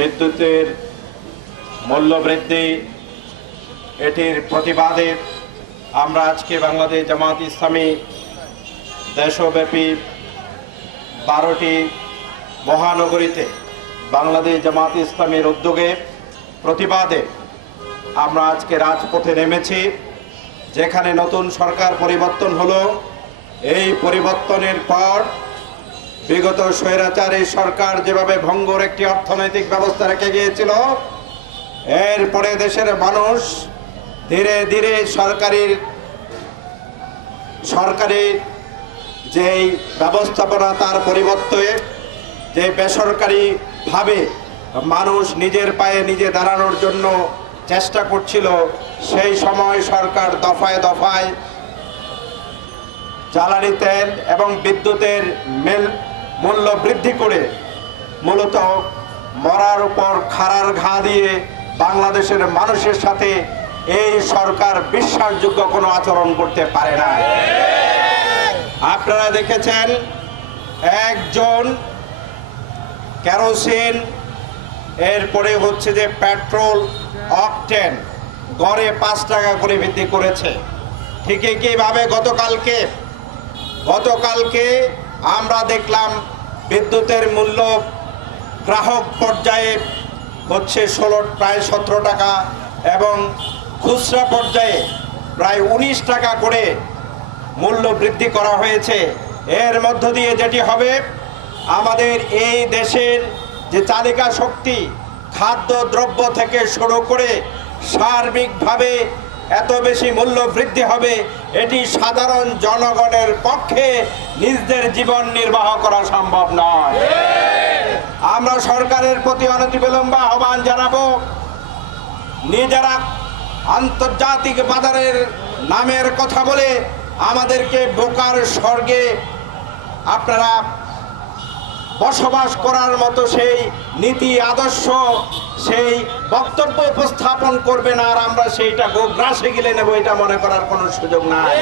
বিদ্যুতের মূল্য বৃদ্ধি এটির প্রতিবাদে আমরা আজকে বাংলাদেশ জামাত ইসলামী দেশব্যাপী 12টি মহানগরীতে বাংলাদেশ জামাত ইসলামীর উদ্যোগে প্রতিবাদে আমরা আজকে রাজপথে নেমেছি। যেখানে নতুন সরকার পরিবর্তন হলো, এই পরিবর্তনের পর বিগত স্বৈরাচারী সরকার যেভাবে ভঙ্গুর একটি অর্থনৈতিক ব্যবস্থা রেখে গিয়েছিল, এরপরে দেশের মানুষ ধীরে ধীরে সরকারি যেই ব্যবস্থাপনা তার পরিবর্তে যে বেসরকারিভাবে মানুষ নিজের পায়ে নিজে দাঁড়ানোর জন্য চেষ্টা করছিল, সেই সময় সরকার দফায় দফায় জ্বালানি তেল এবং বিদ্যুতের মূল্য বৃদ্ধি করে মূলত মরার উপর খাড়ার ঘা দিয়ে বাংলাদেশের মানুষের সাথে এই সরকার বিশ্বাসযোগ্য কোনো আচরণ করতে পারে না। আপনারা দেখেছেন, একজন কেরোসিন, এরপরে হচ্ছে যে পেট্রোল, অকটেন গড়ে 5 টাকা করে বৃদ্ধি করেছে। ঠিক একইভাবে গতকালকে আমরা দেখলাম বিদ্যুতের মূল্য গ্রাহক পর্যায়ে হচ্ছে প্রায় 17 টাকা এবং খুচরা পর্যায়ে প্রায় 19 টাকা করে মূল্য বৃদ্ধি করা হয়েছে। এর মধ্য দিয়ে যেটি হবে, আমাদের এই দেশের যে চালিকা শক্তি, খাদ্যদ্রব্য থেকে শুরু করে সার্বিকভাবে এত বেশি মূল্য বৃদ্ধি হবে, এটি সাধারণ জনগণের পক্ষে নিজেদের জীবন নির্বাহ করা সম্ভব নয়। আমরা সরকারের প্রতি অনতিবিলম্বে আহ্বান জানাবো, নিজেরা আন্তর্জাতিক বাজারের নামের কথা বলে আমাদেরকে বোকার স্বর্গে আপনারা বসবাস করার মতো সেই নীতি আদর্শ, সেই বক্তব্য উপস্থাপন করবেন, আর আমরা সেইটা গ্রাসে গিলে নেব, এটা মনে করার কোনো সুযোগ নাই।